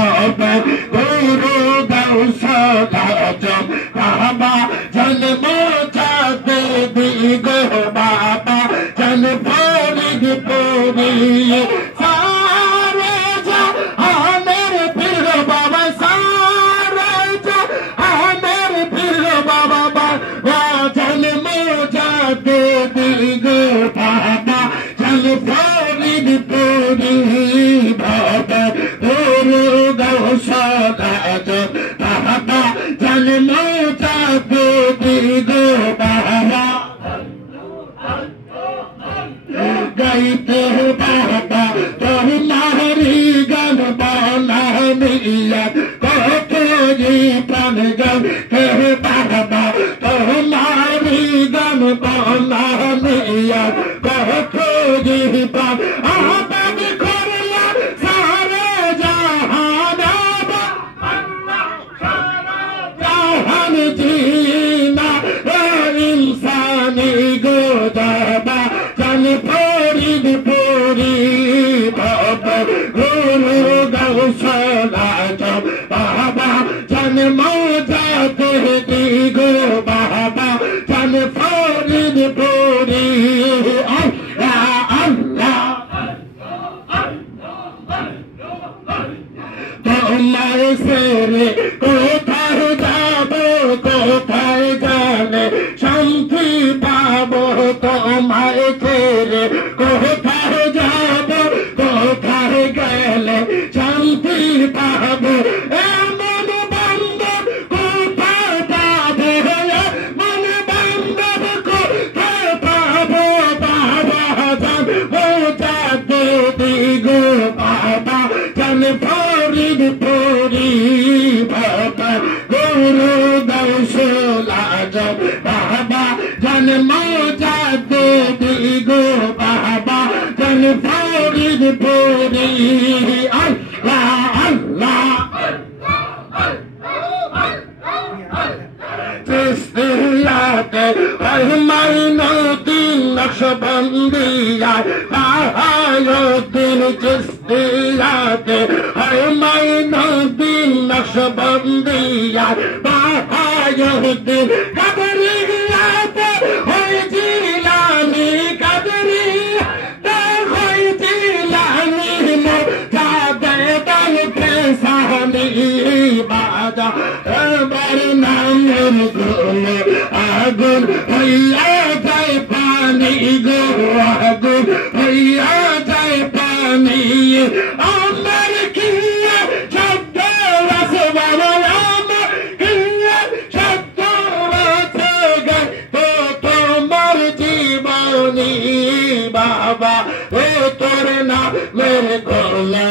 হবে গুরু গৌসল আজম বাবা জন্ম চাঁদে দিগো বাবা জন ফরিদ পুরি সারে জাহানের পীর বাবা সারে জাহানের পীর বাবা জন্ম চাঁদে দিগো বাবা জন ফরিদ পুরি বাবা গুরু গৌসল আজম বাবা জন্ম চাঁদে দিগো বাবা গাইতে বাবা তোমারি গান বানামিয়া কত প্রাণ গান হে বাবা তোমারি গান বানামিয়া কত প্রাণ আবাদ করলা সারে জাহান জাহান জিনা ইনসানি গোদাবা জন ফরিদ পুরি বাবা গুরু গৌসল আজম বাবা জন মৌজাতে দিগো বাবা জন ফরিদ পুরি আল্লাহ আল্লাহ তোমার সেরে কোথায় যাবো কোথায় জানে শান্তি পাবো তোমায় ছেড়ে কোথায় যাবো কোথায় গেলে শান্তি পাবো এমন বান্ধব কোথায় পাবো এমন বান্ধব কোথায় পাবো বাবা জান বোঝাতে দিগো বাবা জান ফরিদ পুরি বাবা গুরু গৌসল আজম বাবা জন মৌজাতে দিগো বাবা জন ফরিদ পুরি আল্লাহ আল্লাহ চিশতিয়াতে মাইনুদ্দিন নকশবন্দিয়া বাহাউদ্দিন চিশতিয়াতে মাইনুদ্দিন নকশবন্দিয়া বাহাউদ্দিন কাদরিয়াতে হয় জিলানি কাদরিয়াতে হয় জিলানি মোজাদে দাল পেশানি বাজা এবার নামের গুনে আগুন হইয়া যায় পানি গো আগুন হইয়া যায় পানি আমার কিয়া শব্দ আছে বাবা আমার কিয়া শব্দ আছে গাই তো তোমার জীবনী বাবা এ তোর নামের গুনে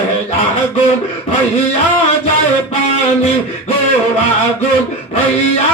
আগুন হইয়া যায় পানি গো আগুন হইয়া